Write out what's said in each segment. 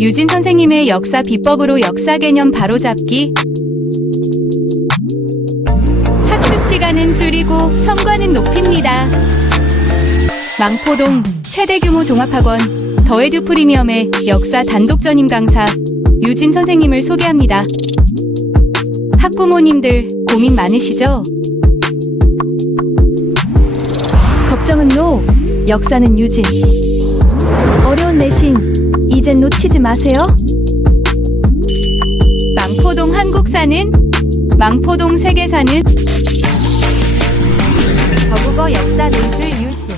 유진 선생님의 역사 비법으로 역사 개념 바로잡기. 학습 시간은 줄이고 성과는 높입니다. 망포동 최대 규모 종합학원 더에듀 프리미엄의 역사 단독 전임 강사 유진 선생님을 소개합니다. 학부모님들 고민 많으시죠? 걱정은 노, 역사는 유진. 어려운 내신 이젠 놓치지 마세요. 망포동 한국사는, 망포동 세계사는, 저국어 역사 논술 유진.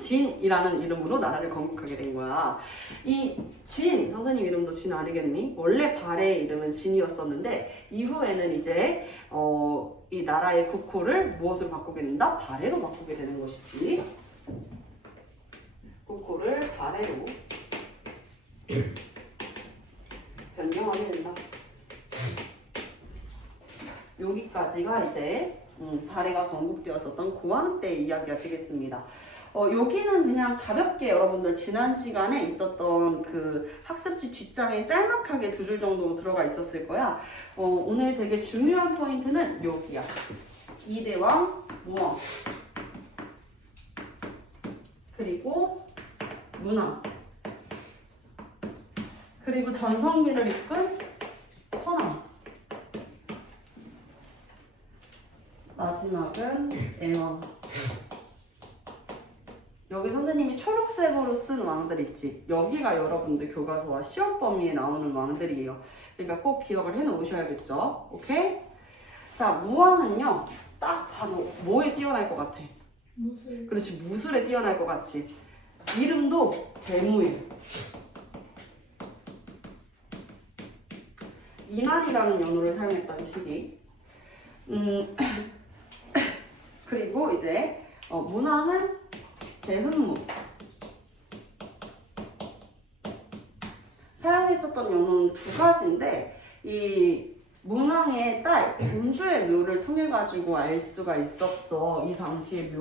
진이라는 이름으로 나라를 건국하게 된 거야. 이 진, 선생님 이름도 진 아니겠니? 원래 발해의 이름은 진이었었는데 이후에는 이제 이 나라의 국호를 무엇으로 바꾸게 된다? 발해로 바꾸게 되는 것이지. 국호를 발해로 변경하게 된다. 여기까지가 이제 발해가 건국되었었던 고왕 때의 이야기가 되겠습니다. 여기는 그냥 가볍게 여러분들 지난 시간에 있었던 그 학습지 뒷장에 짤막하게 2줄 정도 들어가 있었을 거야. 오늘 되게 중요한 포인트는 여기야. 이대왕, 무왕, 그리고 문왕, 그리고 전성기를 이끈 선왕, 마지막은 애왕. 여기 선생님이 초록색으로 쓴 왕들 있지? 여기가 여러분들 교과서와 시험 범위에 나오는 왕들이에요. 그러니까 꼭 기억을 해 놓으셔야겠죠? 오케이? 자, 무왕은요, 딱 봐도 뭐에 뛰어날 것 같아? 무술. 그렇지, 무술에 뛰어날 것 같지? 이름도 대무예요. 인안이라는 연호를 사용했던 시기. 그리고 이제 문왕은 대흠무. 사용했었던 연호는 2가지인데 이 문왕의 딸 공주의 묘를 통해 가지고 알 수가 있었어. 이 당시의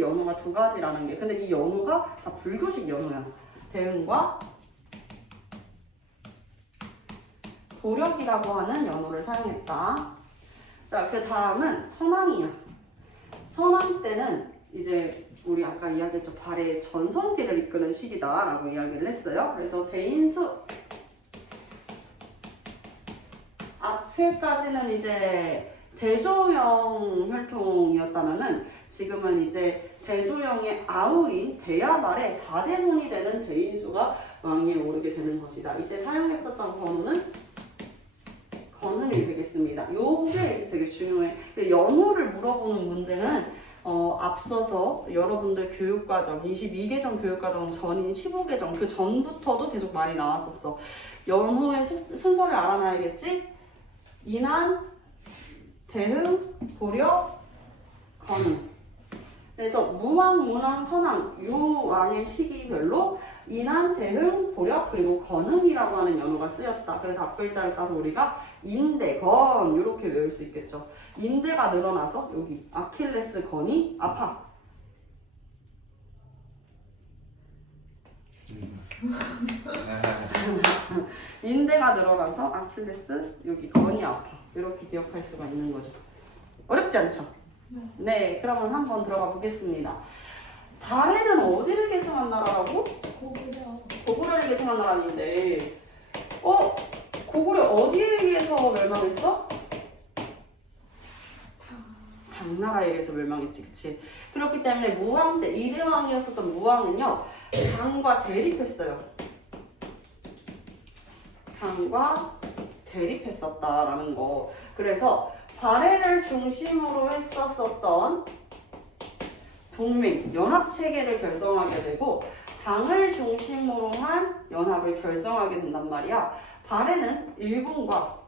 연호가 2가지라는 게. 근데 이 연호가 다 불교식 연호야. 대흥과 도력이라고 하는 연호를 사용했다. 자, 그 다음은 선왕이야. 선왕 때는 이제 우리 아까 이야기했죠. 발해의 전성기를 이끄는 시기다라고 이야기를 했어요. 그래서 대인수 앞에까지는 이제 대조영 혈통이었다면은 지금은 이제 대조영의 아우인 대야말의 4대손이 되는 대인수가 왕위에 오르게 되는 것이다. 이때 사용했었던 번호는 건흥이 되겠습니다. 요게 이제 되게 중요해. 근데 연호를 물어보는 문제는 앞서서 여러분들 교육과정 22개정 교육과정 전인 15개정 그 전부터도 계속 많이 나왔었어. 연호의 순서를 알아놔야겠지? 인안, 대흥, 고려, 건흥. 그래서 무왕, 문왕, 선왕 요 왕의 시기별로 인안, 대흥, 고려, 그리고 건흥이라고 하는 연호가 쓰였다. 그래서 앞글자를 따서 우리가 인대, 건 이렇게 외울 수 있겠죠. 인대가 늘어나서 여기 아킬레스 건이 아파. 인대가 늘어나서 아킬레스 여기 건이 아파. 이렇게 기억할 수가 있는 거죠. 어렵지 않죠? 네, 그러면 한번 들어가 보겠습니다. 발해는 어디를 계승한 나라라고? 고구려. 고구려를 계승한 나라인데 고구려 어디에 의해서 멸망했어? 당나라에 의해서 멸망했지, 그치? 그렇기 때문에 무왕 때, 이대왕이었었던 무왕은요, 당과 대립했어요. 당과 대립했었다라는 거. 그래서 발해를 중심으로 했었던 동맹, 연합 체계를 결성하게 되고 당을 중심으로 한 연합을 결성하게 된단 말이야. 발해는 일본과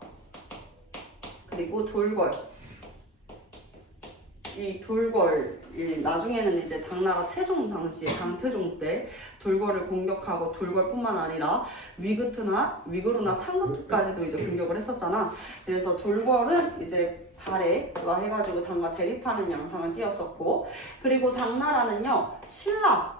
그리고 돌궐, 이 돌궐, 나중에는 이제 당나라 태종 당시에 당태종 때 돌궐을 공격하고 돌궐뿐만 아니라 위구르나 탕구투까지도 이제 공격을 했었잖아. 그래서 돌궐은 이제 발해와 해가지고 당과 대립하는 양상을 띄었었고, 그리고 당나라는요 신라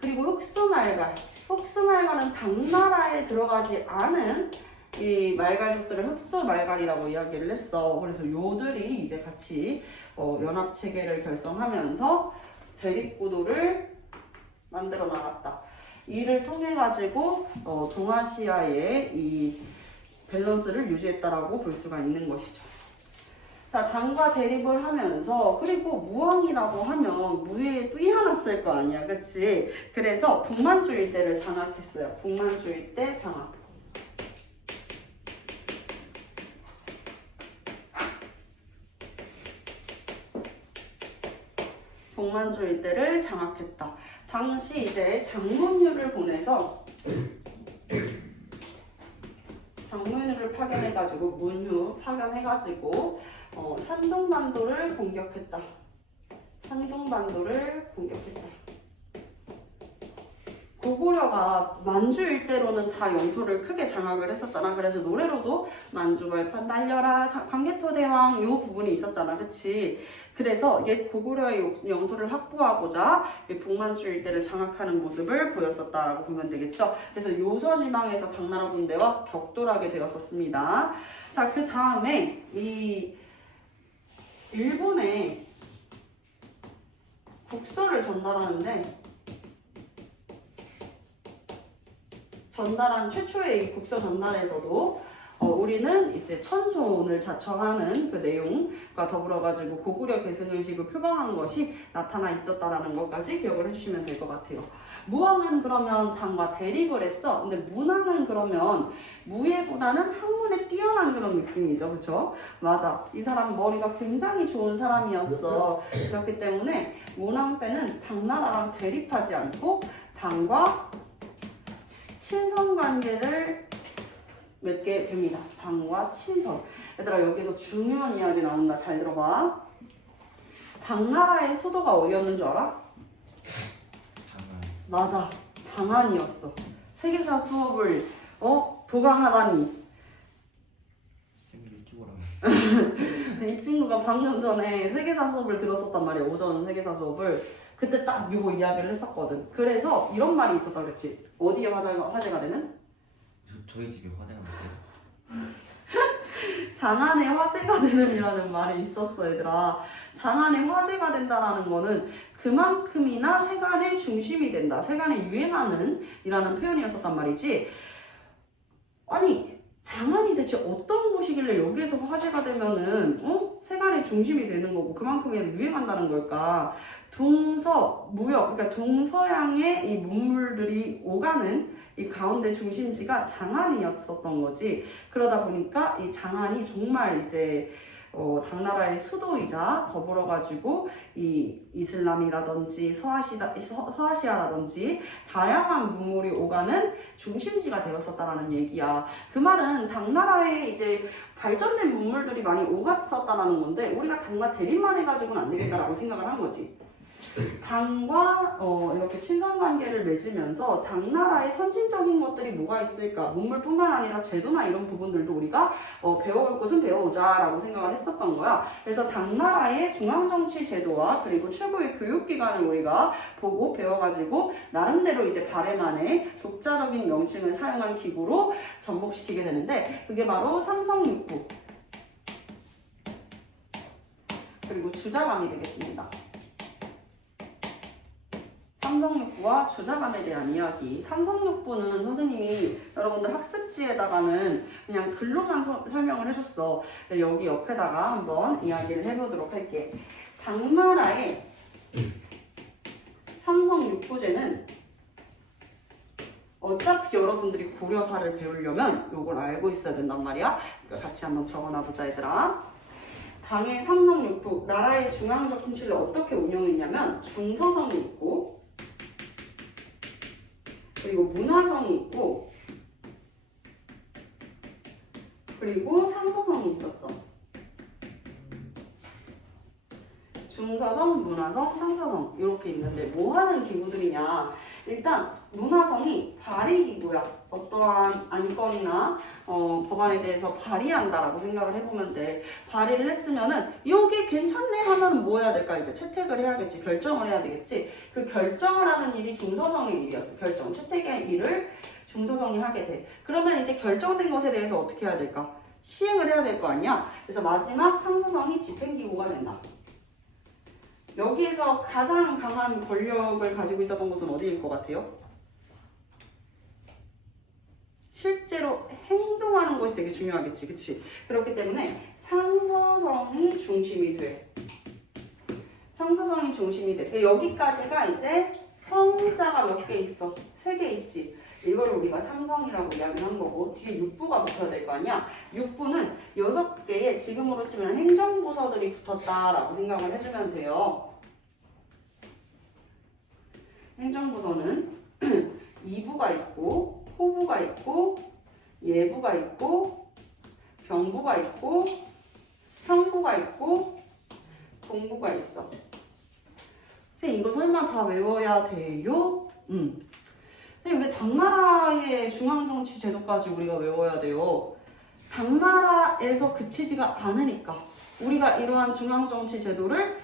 그리고 흑수말갈. 흑수말갈은 당나라에 들어가지 않은 이 말갈족들을 흑수말갈이라고 이야기를 했어. 그래서 요들이 이제 같이 연합 체계를 결성하면서 대립구도를 만들어 나갔다. 이를 통해 가지고 동아시아의 이 밸런스를 유지했다라고 볼 수가 있는 것이죠. 자, 당과 대립을 하면서, 그리고 무왕이라고 하면 무에 뛰어났을 거 아니야, 그치? 그래서 북만주 일대를 장악했어요. 북만주 일대 장악. 북만주 일대를 장악했다. 당시 이제 장문유를 보내서 장문유를 파견해가지고 문유 파견해가지고 산둥반도를 공격했다. 산둥반도를 공격했다. 고구려가 만주 일대로는 다 영토를 크게 장악을 했었잖아. 그래서 노래로도 만주 벌판 날려라, 광개토대왕 요 부분이 있었잖아. 그치? 그래서 옛 고구려의 영토를 확보하고자 북만주 일대를 장악하는 모습을 보였었다라고 보면 되겠죠. 그래서 요서지방에서 당나라 군대와 격돌하게 되었었습니다. 자, 그 다음에 이 일본에 국서를 전달하는데, 전달한 최초의 이 국서 전달에서도 우리는 이제 천손을 자처하는 그 내용과 더불어가지고 고구려 계승의식을 표방한 것이 나타나 있었다라는 것까지 기억을 해주시면 될 것 같아요. 무왕은 그러면 당과 대립을 했어. 근데 문왕은 그러면 무예보다는 학문에 뛰어난 그런 느낌이죠. 그렇죠? 맞아. 이 사람 머리가 굉장히 좋은 사람이었어. 그렇기 때문에 문왕 때는 당나라랑 대립하지 않고 당과 친선 관계를 맺게 됩니다. 당과 친선. 얘들아, 여기서 중요한 이야기 나온다. 잘 들어봐. 당나라의 수도가 어디였는 줄 알아? 맞아. 장안이었어. 세계사 수업을 도강하다니. 이 친구가 방금 전에 세계사 수업을 들었었단 말이야. 오전 세계사 수업을. 그때 딱 요거 이야기를 했었거든. 그래서 이런 말이 있었다 그랬지. 어디에 화제가 되는? 저희 집에 화제가 났어요. 장안에 화제가 되는이라는 말이 있었어, 얘들아. 장안에 화제가 된다라는 거는 그만큼이나 세간의 중심이 된다. 세간에 유행하는 이라는 표현이었었단 말이지. 아니, 장안이 대체 어떤 곳이길래 여기에서 화제가 되면은 세간의 중심이 되는 거고 그만큼이나 유행한다는 걸까? 동서무역, 그러니까 동서양의 이 문물들이 오가는 이 가운데 중심지가 장안이었었던 거지. 그러다 보니까 이 장안이 정말 이제 당나라의 수도이자 더불어가지고 이 이슬람이라든지 서아시아라든지 다양한 문물이 오가는 중심지가 되었었다라는 얘기야. 그 말은 당나라에 이제 발전된 문물들이 많이 오갔었다라는 건데 우리가 당과 대립만 해가지고는 안 되겠다라고 생각을 한 거지. 당과 이렇게 친선 관계를 맺으면서 당나라의 선진적인 것들이 뭐가 있을까? 문물뿐만 아니라 제도나 이런 부분들도 우리가 배워올 것은 배워오자라고 생각을 했었던 거야. 그래서 당나라의 중앙정치 제도와 그리고 최고의 교육기관을 우리가 보고 배워가지고 나름대로 이제 발해만의 독자적인 명칭을 사용한 기구로 접목시키게 되는데 그게 바로 삼성육부 그리고 주자감이 되겠습니다. 삼성육부와 주자감에 대한 이야기. 삼성육부는 선생님이 여러분들 학습지에다가는 그냥 글로만 설명을 해줬어. 여기 옆에다가 한번 이야기를 해보도록 할게. 당나라의 삼성육부제는 어차피 여러분들이 고려사를 배우려면 이걸 알고 있어야 된단 말이야. 그러니까 같이 한번 적어놔보자, 얘들아. 당의 삼성육부, 나라의 중앙적 통치를 어떻게 운영했냐면 중서성이 있고 그리고 문화성이 있고 그리고 상서성이 있었어. 중서성, 문화성, 상서성 이렇게 있는데 뭐 하는 기구들이냐? 일단 문화성이 발의기구야. 어떠한 안건이나 법안에 대해서 발의한다라고 생각을 해보면 돼. 발의를 했으면은 이게 괜찮네 하면은 뭐 해야 될까? 이제 채택을 해야겠지. 결정을 해야 되겠지. 그 결정을 하는 일이 중서성의 일이었어. 결정, 채택의 일을 중서성이 하게 돼. 그러면 이제 결정된 것에 대해서 어떻게 해야 될까? 시행을 해야 될 거 아니야? 그래서 마지막 상서성이 집행기구가 된다. 여기에서 가장 강한 권력을 가지고 있었던 곳은 어디일 것 같아요? 실제로 행동하는 것이 되게 중요하겠지, 그치? 그렇기 때문에 상서성이 중심이 돼. 상서성이 중심이 돼. 여기까지가 이제 성자가 몇 개 있어? 3개 있지. 이거를 우리가 삼성이라고 이야기를 한 거고, 뒤에 육부가 붙어야 될 거 아니야? 육부는 6개의 지금으로 치면 행정부서들이 붙었다라고 생각을 해주면 돼요. 행정부서는 이부가 있고, 호부가 있고, 예부가 있고, 병부가 있고, 형부가 있고, 동부가 있어. 선생님 이거 설마 다 외워야 돼요? 선생님 왜 당나라의 중앙정치 제도까지 우리가 외워야 돼요? 당나라에서 그치지가 않으니까. 우리가 이러한 중앙정치 제도를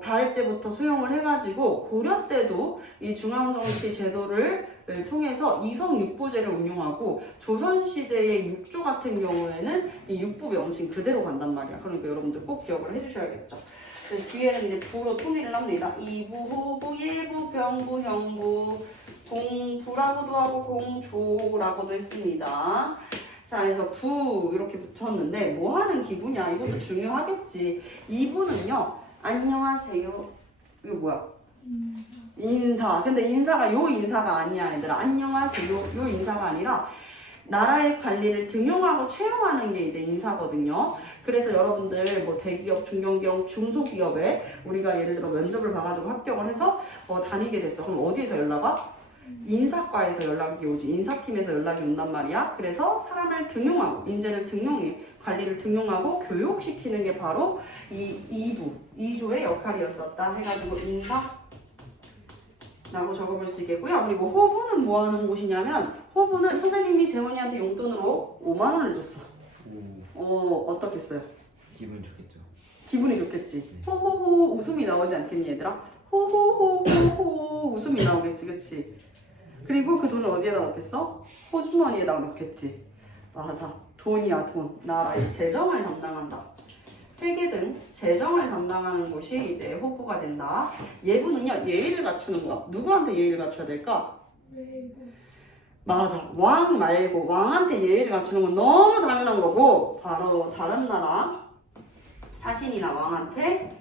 발해 때부터 수용을 해가지고 고려 때도 이 중앙정치 제도를 통해서 이성육부제를 운용하고 조선시대의 육조 같은 경우에는 이 육부 명칭 그대로 간단 말이야. 그러니까 여러분들 꼭 기억을 해주셔야겠죠. 그래서 뒤에는 이제 부로 통일을 합니다. 이부, 호부, 예부, 병부, 형부, 공부라고도 하고 공조라고도 했습니다. 자, 그래서 부 이렇게 붙였는데 뭐 하는 기부냐? 이것도 중요하겠지. 이부는요. 안녕하세요. 이거 뭐야? 인사. 근데 인사가 요 인사가 아니야, 얘들아. 안녕하세요. 요 인사가 아니라 나라의 관리를 등용하고 채용하는 게 이제 인사거든요. 그래서 여러분들 뭐 대기업, 중견기업, 중소기업에 우리가 예를 들어 면접을 봐가지고 합격을 해서 다니게 됐어. 그럼 어디에서 연락 와? 인사과에서 연락이 오지. 인사팀에서 연락이 온단 말이야. 그래서 사람을 등용하고 인재를 등용해 관리를 등용하고 교육시키는 게 바로 이 2조의 역할이었었다 해가지고 인사라고 적어볼 수 있겠고요. 그리고 호부는 뭐 하는 곳이냐면 호부는 선생님이 재원이한테 용돈으로 5만 원을 줬어. 어떻겠어요? 기분 좋겠죠. 기분이 좋겠지. 호호호 웃음이 나오지 않겠니 얘들아? 호호호호호 웃음이 나오겠지, 그치? 그리고 그 돈을 어디에다 넣겠어? 호주머니에다 넣겠지. 맞아. 돈이야, 돈. 나라의 재정을 담당한다. 회계 등 재정을 담당하는 곳이 이제 호부가 된다. 예부는요, 예의를 갖추는 거. 누구한테 예의를 갖춰야 될까? 맞아. 왕 말고 왕한테 예의를 갖추는 건 너무 당연한 거고, 바로 다른 나라 사신이나 왕한테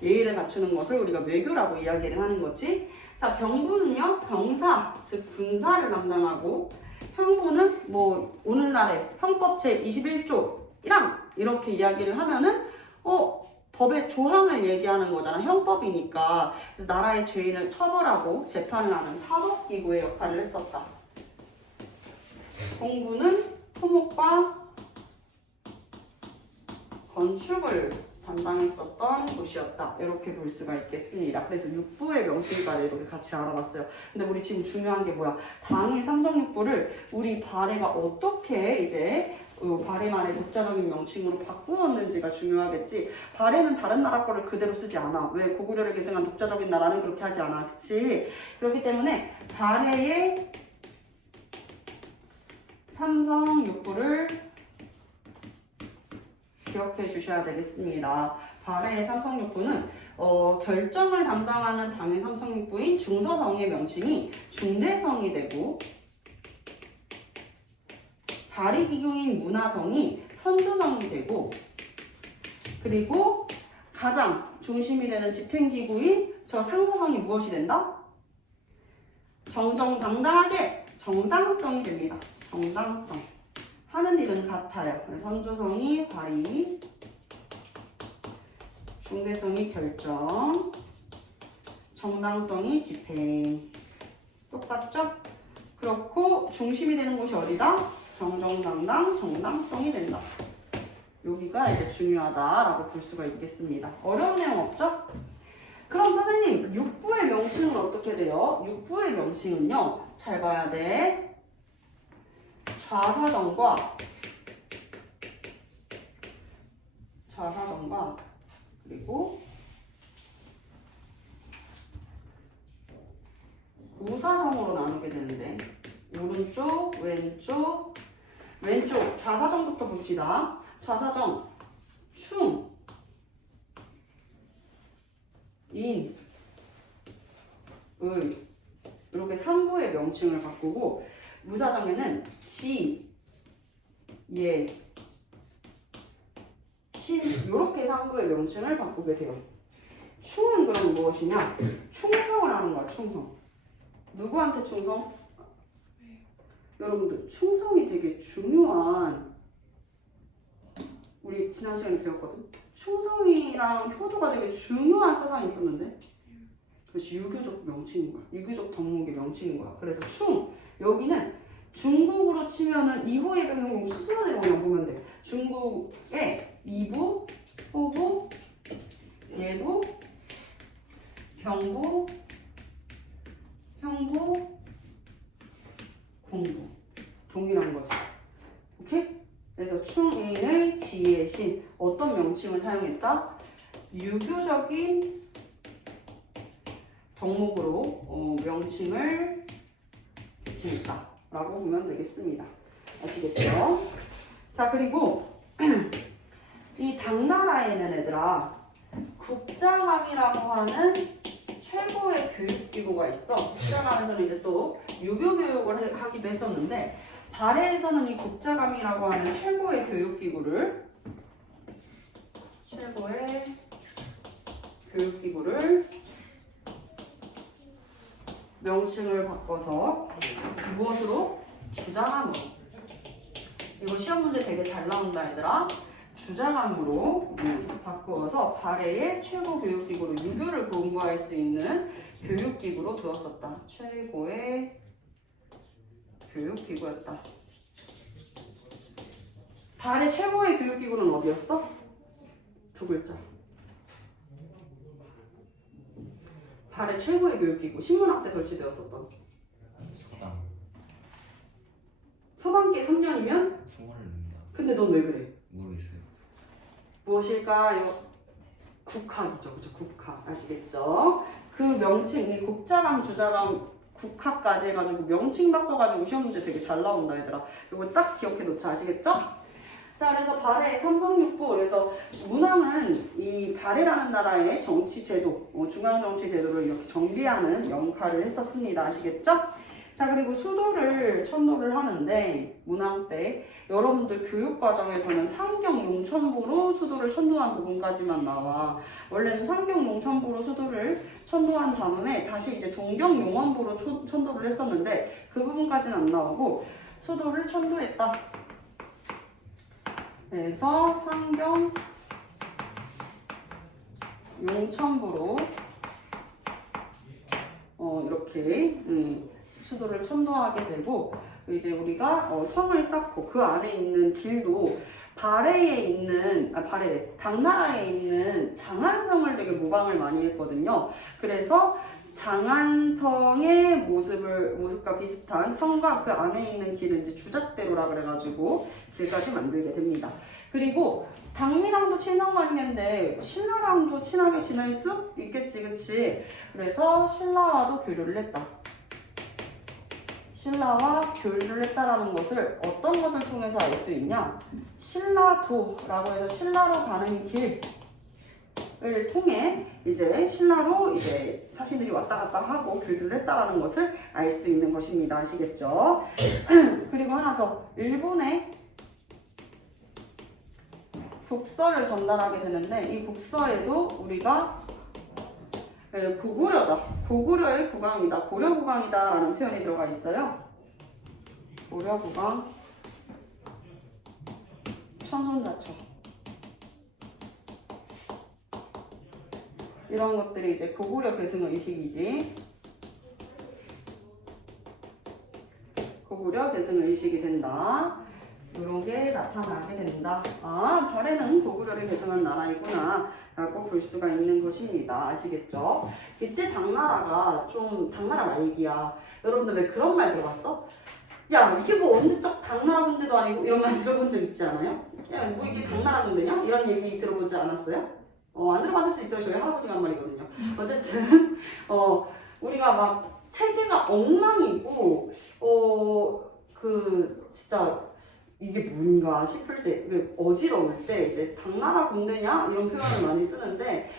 예의를 갖추는 것을 우리가 외교라고 이야기를 하는 거지. 자, 병부는요, 병사, 즉 군사를 담당하고, 형부는 뭐 오늘날의 형법 제21조 1항 이렇게 이야기를 하면은 법의 조항을 얘기하는 거잖아. 형법이니까. 그래서 나라의 죄인을 처벌하고 재판을 하는 사법기구의 역할을 했었다. 공부는 토목과 건축을 담당했었던 곳이었다. 이렇게 볼 수가 있겠습니다. 그래서 육부의 명칭까지 이렇게 같이 알아봤어요. 근데 우리 지금 중요한 게 뭐야? 당의 삼성육부를 우리 발해가 어떻게 이제 발해만의 독자적인 명칭으로 바꾸었는지가 중요하겠지. 발해는 다른 나라 거를 그대로 쓰지 않아. 왜? 고구려를 계승한 독자적인 나라는 그렇게 하지 않아. 그치? 그렇기 때문에 발해의 삼성육부를 기억해 주셔야 되겠습니다. 발해의 삼성육부는 결정을 담당하는 당의 삼성육부인 중서성의 명칭이 중대성이 되고 발의기구인 문화성이 선조성이 되고 그리고 가장 중심이 되는 집행기구인 저 상서성이 무엇이 된다? 정정당당하게 정당성이 됩니다. 정당성. 하는 일은 같아요. 선조성이 발의, 중대성이 결정, 정당성이 집행. 똑같죠? 그렇고 중심이 되는 곳이 어디다? 정정당당, 정당성이 된다. 여기가 이제 중요하다라고 볼 수가 있겠습니다. 어려운 내용 없죠? 그럼 선생님, 육부의 명칭은 어떻게 어떻게 돼요? 육부의 명칭은요. 잘 봐야 돼. 좌사정과 그리고 우사정으로 나누게 되는데 오른쪽, 왼쪽 좌사정부터 봅시다. 좌사정 충, 인, 의 이렇게 3부의 명칭을 바꾸고 우사정에는 지, 예, 신 이렇게 3부의 명칭을 바꾸게 돼요. 충은 그럼 무엇이냐? 충성을 하는 거야. 충성. 누구한테 충성? 여러분들 충성이 되게 중요한, 우리 지난 시간에 배웠거든. 충성이랑 효도가 되게 중요한 사상이 있었는데 그것이 유교적 명칭인 거야. 유교적 덕목의 명칭인 거야. 그래서 충, 여기는 중국으로 치면은 이호의 병용 수수관이라고 그냥 보면 돼. 중국의 이부, 호부, 예부, 경부, 형부, 공부 동일한 거지. 오케이? 그래서 충인의 지의 신 어떤 명칭을 사용했다? 유교적인 덕목으로 명칭을 지냈다 라고 보면 되겠습니다. 아시겠죠? 자, 그리고 이 당나라에는 얘들아 국자감이라고 하는 최고의 교육기구가 있어. 국자감에서는 이제 또 유교 교육을 하기도 했었는데 발해에서는 이 국자감이라고 하는 최고의 교육기구를 명칭을 바꿔서 무엇으로? 주장함으로. 이거 시험 문제 되게 잘 나온다 얘들아. 주장함으로 바꾸어서 발해의 최고 교육기구로 유교를 공부할 수 있는 교육기구로 두었었다. 최고의 교육기구였다. 발해 최고의 교육기구는 어디였어? 두 글자. 발해 최고의 교육기구 신문학대 설치되었었던 서당. 서당계 3년이면? 충원을 냅니다. 근데 넌 왜 그래? 모르겠어요. 무엇일까요? 국학이죠. 그죠? 국학. 아시겠죠? 그 명칭, 이 국자감, 주자감, 국학까지 해가지고 명칭 바꿔가지고 시험 문제 되게 잘 나온다 얘들아. 이거 딱 기억해 놓자. 아시겠죠? 자, 그래서 발해 삼성육부. 그래서 문왕은 이 발해라는 나라의 정치 제도, 중앙 정치 제도를 이렇게 정비하는 역할을 했었습니다. 아시겠죠? 자, 그리고 수도를 천도를 하는데 문왕 때 여러분들 교육 과정에서는 상경 용천부로 수도를 천도한 부분까지만 나와. 원래는 상경 용천부로 수도를 천도한 다음에 다시 이제 동경 용원부로 천도를 했었는데 그 부분까지는 안 나오고 수도를 천도했다. 그래서 상경 용천부로 이렇게 수도를 천도하게 되고 이제 우리가 성을 쌓고 그 안에 있는 길도 발해에 있는 당나라에 있는 장안성을 되게 모방을 많이 했거든요. 그래서 장안성의 모습과 비슷한 성과 그 안에 있는 길은 이제 주잣대로라 그래가지고 길까지 만들게 됩니다. 그리고 당리랑도 친한 관계인데 신라랑도 친하게 지낼 수 있겠지, 그치? 그래서 신라와도 교류를 했다. 신라와 교류를 했다라는 것을 어떤 것을 통해서 알 수 있냐? 신라도라고 해서 신라로 가는 길을 통해 이제 신라로 이제 사신들이 왔다 갔다 하고 교류를 했다라는 것을 알 수 있는 것입니다. 아시겠죠? 그리고 하나 더, 일본의 국서를 전달하게 되는데 이 국서에도 우리가 고구려다. 고구려의 국왕이다. 고려 국왕이다 라는 표현이 들어가 있어요. 고려 국왕 천손자처. 이런 것들이 이제 고구려 계승 의식이지. 고구려 계승 의식이 된다. 이렇게 나타나게 된다. 아, 발해는 고구려를 개성한 나라이구나 라고 볼 수가 있는 것입니다. 아시겠죠? 이때 당나라가 좀 당나라 말기야. 여러분들 왜 그런 말 들어봤어? 야, 이게 뭐 언제적 당나라 군대도 아니고 이런 말 들어본 적 있지 않아요? 야, 뭐 이게 당나라 군대냐? 이런 얘기 들어보지 않았어요? 안 들어봤을 수 있어요. 저희 할아버지가 한 말이거든요. 어쨌든 우리가 막 체계가 엉망이고 진짜 이게 뭔가 싶을 때, 어지러울 때 이제 당나라 군대냐 이런 표현을 많이 쓰는데,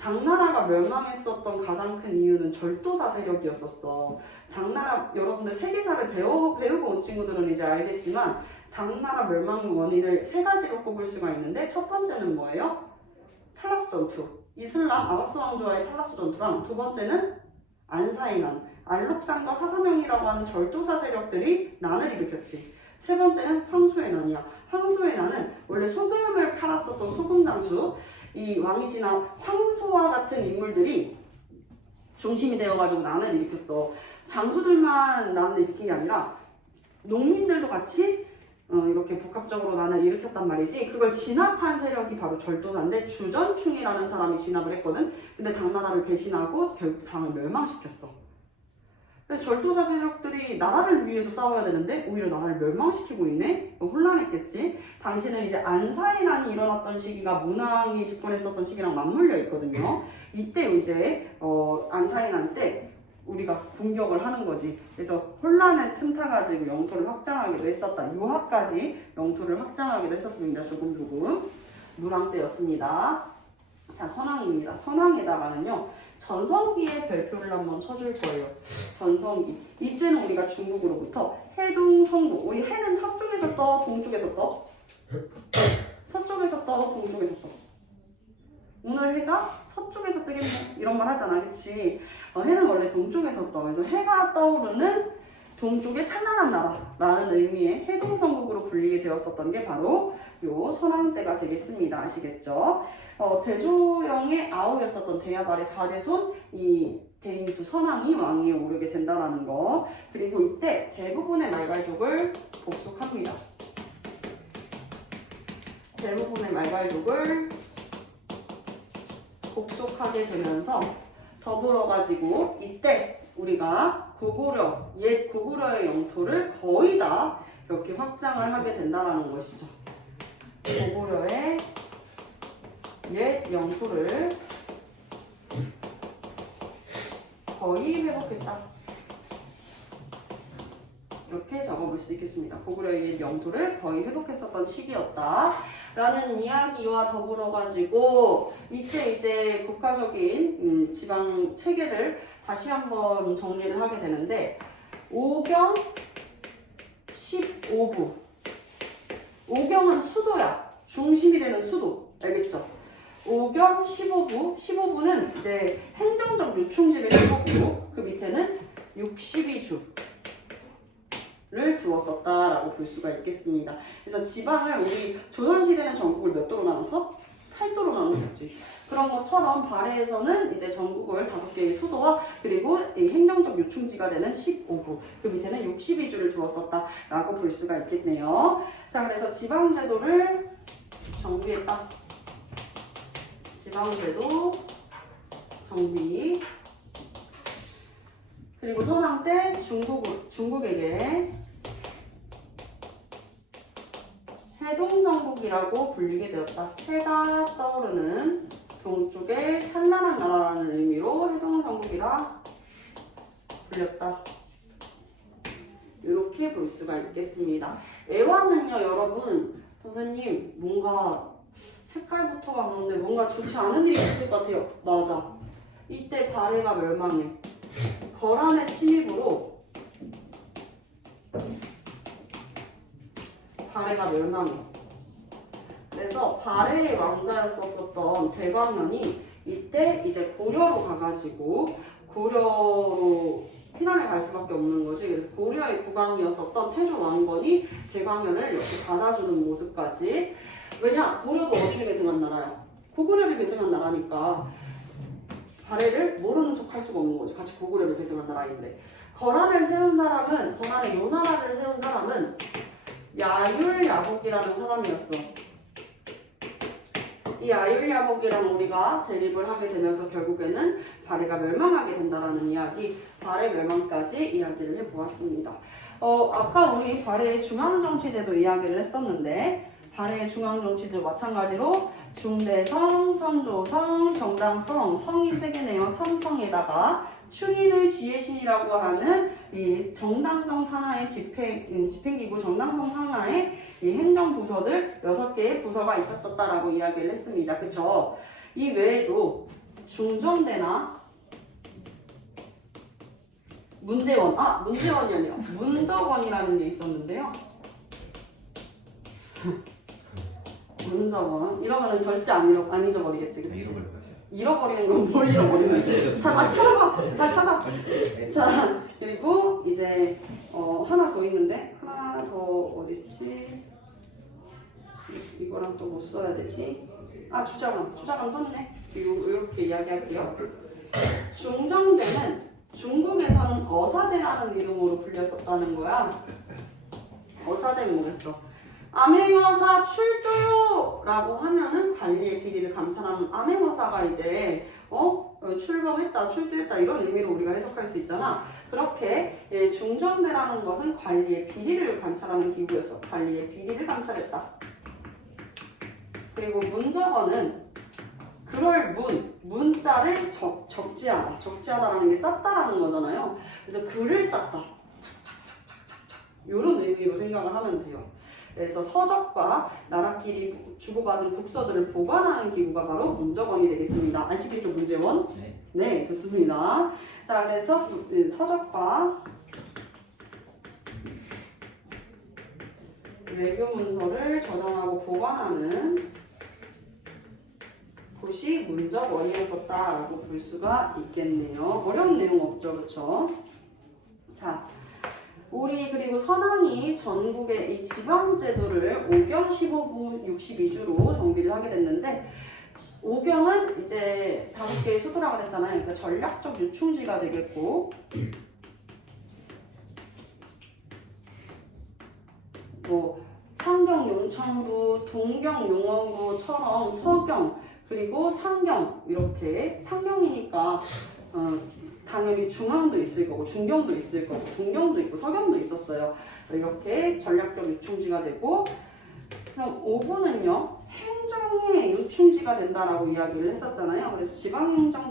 당나라가 멸망했었던 가장 큰 이유는 절도사 세력이었었어. 당나라, 여러분들 세계사를 배우고 온 친구들은 이제 알겠지만 당나라 멸망 원인을 세 가지로 꼽을 수가 있는데, 첫 번째는 뭐예요? 탈라스 전투. 이슬람 아바스 왕조와의 탈라스 전투랑, 두 번째는 안사의 난, 알록산과 사사명이라고 하는 절도사 세력들이 난을 일으켰지. 세 번째는 황소의 난이야. 황소의 난은 원래 소금을 팔았었던 소금 장수, 이 왕이 지나 황소와 같은 인물들이 중심이 되어가지고 난을 일으켰어. 장수들만 난을 일으킨 게 아니라 농민들도 같이 이렇게 복합적으로 난을 일으켰단 말이지. 그걸 진압한 세력이 바로 절도사인데, 주전충이라는 사람이 진압을 했거든. 근데 당나라를 배신하고 결국 당을 멸망시켰어. 그래서 절도사 세력들이 나라를 위해서 싸워야 되는데 오히려 나라를 멸망시키고 있네? 혼란했겠지. 당시는 이제 안사의 난이 일어났던 시기가 문왕이 집권했었던 시기랑 맞물려 있거든요. 이때 이제 안사의 난 때 우리가 공격을 하는 거지. 그래서 혼란을 틈타가지고 영토를 확장하기도 했었다. 요하까지 영토를 확장하기도 했었습니다. 조금 문왕 때였습니다. 자, 선왕입니다. 선왕에다가는요, 전성기의 별표를 한번 쳐줄 거예요. 전성기. 이때는 우리가 중국으로부터 해동, 성도. 우리 해는 서쪽에서 떠, 동쪽에서 떠? 서쪽에서 떠, 동쪽에서 떠. 오늘 해가 서쪽에서 뜨겠네? 이런 말 하잖아, 그치? 해는 원래 동쪽에서 떠. 그래서 해가 떠오르는 동쪽의 찬란한 나라라는 의미의 해동성국으로 불리게 되었었던 게 바로 요 선왕 때가 되겠습니다. 아시겠죠? 대조영의 아우였었던 대야발의 4대손 이 대인수 선왕이 왕위에 오르게 된다는 거. 그리고 이때 대부분의 말갈족을 복속합니다. 대부분의 말갈족을 복속하게 되면서 더불어가지고 이때 우리가 고구려, 옛 고구려의 영토를 거의 다 이렇게 확장을 하게 된다는 것이죠. 고구려의 옛 영토를 거의 회복했다. 이렇게 적어볼 수 있겠습니다. 고구려의 옛 영토를 거의 회복했었던 시기였다 라는 이야기와 더불어가지고 이때 이제 국가적인 지방 체계를 다시 한번 정리를 하게 되는데, 5경 15부. 5경은 수도야. 중심이 되는 수도. 알겠죠? 5경 15부. 15부는 이제 행정적 요충지를 15부고, 그 밑에는 62주를 두었었다라고 볼 수가 있겠습니다. 그래서 지방을 우리 조선시대는 전국을 몇 도로 나눴어? 8도로 나눴었지. 그런 것처럼 발해에서는 이제 전국을 5개의 수도와 그리고 이 행정적 요충지가 되는 15부, 그 밑에는 62주를 두었었다라고 볼 수가 있겠네요. 자, 그래서 지방제도를 정비했다. 지방제도 정비. 그리고 선왕 때 중국에게 해동성국이라고 불리게 되었다. 해가 떠오르는 동쪽의 찬란한 나라라는 의미로 해동성국이라 불렸다. 이렇게 볼 수가 있겠습니다. 애왕은요, 여러분, 선생님 뭔가 색깔부터가 그런데 뭔가 좋지 않은 일이 있을 것 같아요. 맞아. 이때 발해가 멸망해. 거란의 침입으로 발해가 멸망해. 그래서 발해의 왕자였었던 대광년이 이때 이제 고려로 가가지고 고려로 피난을 갈 수밖에 없는 거지. 그래서 고려의 국왕이었었던 태조 왕건이 대광년을 이렇게 받아주는 모습까지. 왜냐? 고려도 어디를 계승한 나라야? 고구려를 계승한 나라니까 발해를 모르는 척 할 수가 없는 거지. 같이 고구려를 계승한 나라인데. 거란을 세운 사람은, 거란의 요나라를 세운 사람은 야율야복이라는 사람이었어. 이 야율야복이랑 우리가 대립을 하게 되면서 결국에는 발해가 멸망하게 된다라는 이야기, 발해 멸망까지 이야기를 해보았습니다. 아까 우리 발해의 중앙정치제도 이야기를 했었는데, 발해의 중앙정치제도 마찬가지로 중대성, 선조성, 정당성, 성이 세 개네요. 삼성에다가 추인을 지혜신이라고 하는 이 정당성 산하의 집행기구 정당성 산하의 이 행정부서들 6개의 부서가 있었다라고 이야기를 했습니다. 그쵸? 이 외에도 중정대나 문제원이 아니라 문저원이라는 게 있었는데요. 문저원 이러면은 절대 안 잊어버리겠지, 그치? 잃어버릴 것 같아요. 잃어버리는 건 뭘 잃어버리는 거야? 자, 다시 찾아봐. 다시 찾아. 자, 그리고 이제 하나 더 있는데, 하나 더 어디 있지? 이거랑 또 뭐 써야 되지? 아, 주자감 썼네. 이렇게 이야기할게요. 중정대는 중국에서는 어사대라는 이름으로 불렸었다는 거야. 어사대는 뭐겠어? 암행어사 출두요! 라고 하면은 관리의 비리를 감찰하는 암행어사가 이제 출범했다, 출두했다 이런 의미로 우리가 해석할 수 있잖아. 그렇게 중정대라는 것은 관리의 비리를 관찰하는 기구였어. 관리의 비리를 관찰했다. 그리고 문저거는 그럴 문자를 적지하다. 적지하다라는 게 쌌다라는 거잖아요. 그래서 글을 쌌다. 이런 의미로 생각을 하면 돼요. 그래서 서적과 나라끼리 주고받은 국서들을 보관하는 기구가 바로 문저원이 되겠습니다. 아시겠죠, 문제원? 네. 네, 좋습니다. 자, 그래서 서적과 외교 문서를 저장하고 보관하는 곳이 문저원이었었다라고 볼 수가 있겠네요. 어려운 내용 없죠, 그렇죠? 자. 우리 그리고 선왕이 전국의 이 지방제도를 5경 15부 62주로 정비를 하게 됐는데, 5경은 이제 5개의 수도라고 그랬잖아요. 그러니까 전략적 유충지가 되겠고, 뭐 상경 용천부, 동경 용원부처럼 서경 그리고 상경, 이렇게 상경이니까 당연히 중앙도 있을 거고 중경도 있을 거고 동경도 있고 서경도 있었어요. 이렇게 전략적 유충지가 되고, 그럼 5부는요 행정의 유충지가 된다라고 이야기를 했었잖아요. 그래서 지방행정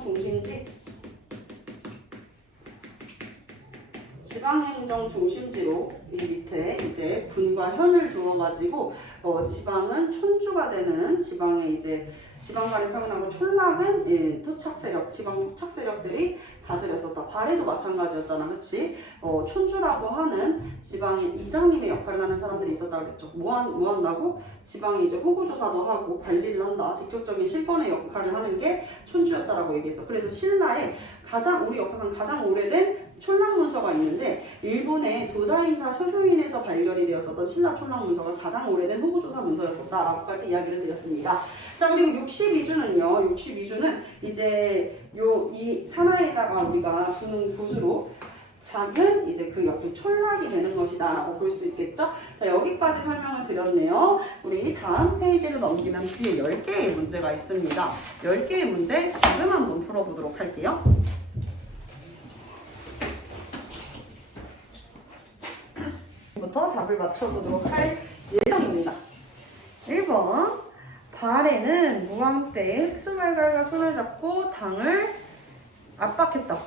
중심지로 이 밑에 이제 군과 현을 두어가지고 지방은 촌주가 되는 지방에 이제 지방간을 표현하고 촌락은 토착 세력, 지방 토착 세력들이 다스렸었다. 발해도 마찬가지였잖아, 그렇지? 촌주라고 하는 지방의 이장님의 역할을 하는 사람들이 있었다 그랬죠. 뭐 한다고? 지방에 이제 호구조사도 하고 관리를 한다. 직접적인 실권의 역할을 하는 게 촌주였다라고 얘기했어. 그래서 신라에 우리 역사상 가장 오래된 촌락문서가 있는데, 일본의 도다이사 효효인에서 발견이 되었었던 신라 촌락문서가 가장 오래된 호구조사 문서였었다라고까지 이야기를 드렸습니다. 자, 그리고 62주는요. 62주는 이제 이 산하에다가 우리가 두는 곳으로 작은 이제 그 옆에 촌락이 되는 것이다라고 볼 수 있겠죠? 자, 여기까지 설명을 드렸네요. 우리 다음 페이지를 넘기면 뒤에 10개의 문제가 있습니다. 10개의 문제 지금 한번 풀어보도록 할게요. 부터 답을 맞춰보도록 할 예정입니다. 1번, 발해는 무왕 때 흑수말갈과 손을 잡고 당을 압박했다.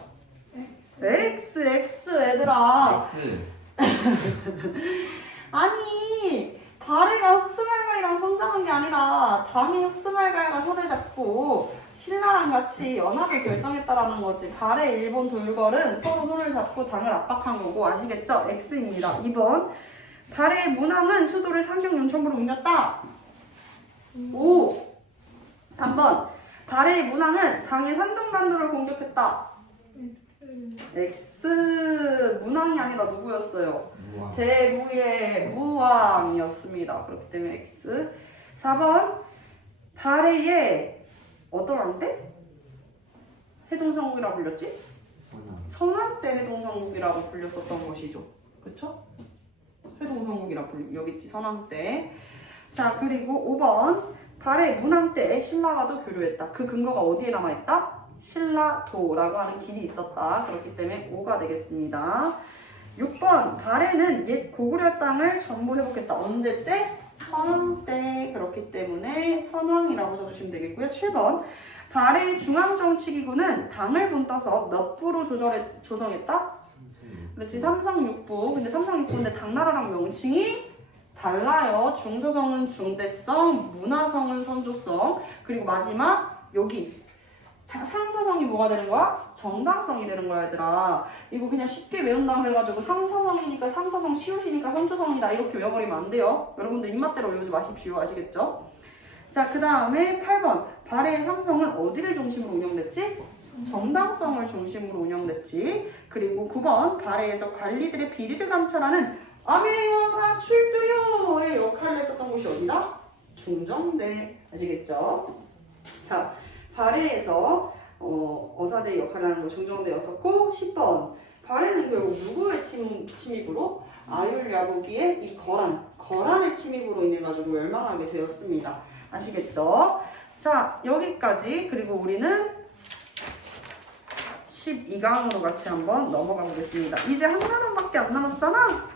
X 얘들아. X. 아니, 발해가 흑수말갈이랑 성장한 게 아니라 당이 흑수말갈과 손을 잡고 신라랑 같이 연합을 결성했다라는 거지. 발해 일본 돌궐은 서로 손을 잡고 당을 압박한 거고, 아시겠죠? X입니다. 2번, 발해의 문왕은 수도를 상경 용천부로 옮겼다. O. 3번, 발해의 문왕은 당의 산둥반도를 공격했다. X. 문왕이 아니라 누구였어요? 우와. 대무의 무왕이었습니다. 그렇기 때문에 X. 4번, 발해의 어떠한데? 해동성국이라고 불렸지? 선왕 때 해동성국이라고 불렸었던 것이죠. 그쵸? 천주성국이라 불리고 여기 있지 선왕 때. 자 그리고 5번 발해 문왕 때 신라와도 교류했다. 그 근거가 어디에 남아있다? 신라도라고 하는 길이 있었다. 그렇기 때문에 5가 되겠습니다. 6번 발해는 옛 고구려 땅을 전부 회복했다. 언제 때? 선왕 때. 그렇기 때문에 선왕이라고 써주시면 되겠고요. 7번 발해의 중앙정치기구는 당을 분떠서 몇 부로 조성했다? 그렇지, 삼성육부. 근데 삼성육부인데 당나라랑 명칭이 달라요. 중서성은 중대성, 문화성은 선조성. 그리고 마지막 여기 상서성이 뭐가 되는 거야? 정당성이 되는 거야, 얘들아. 이거 그냥 쉽게 외운다 그래가지고 상서성이니까 상서성 시옷이니까 선조성이다 이렇게 외워버리면 안 돼요. 여러분들 입맛대로 외우지 마십시오. 아시겠죠? 자, 그 다음에 8번 발해의 삼성은 어디를 중심으로 운영됐지? 정당성을 중심으로 운영됐지. 그리고 9번 발해에서 관리들의 비리를 감찰하는 암행어사 출두요의 역할을 했었던 곳이 어디다? 중정대. 아시겠죠? 자, 발해에서 어사대의 역할을 하는 건 중정대였었고 10번 발해는 결국 누구의 침입으로? 아율야구기의 이 거란의 침입으로 인해 가지고 멸망하게 되었습니다. 아시겠죠? 자, 여기까지. 그리고 우리는 12강으로 같이 한번 넘어가 보겠습니다. 이제 한 단원밖에 안 남았잖아?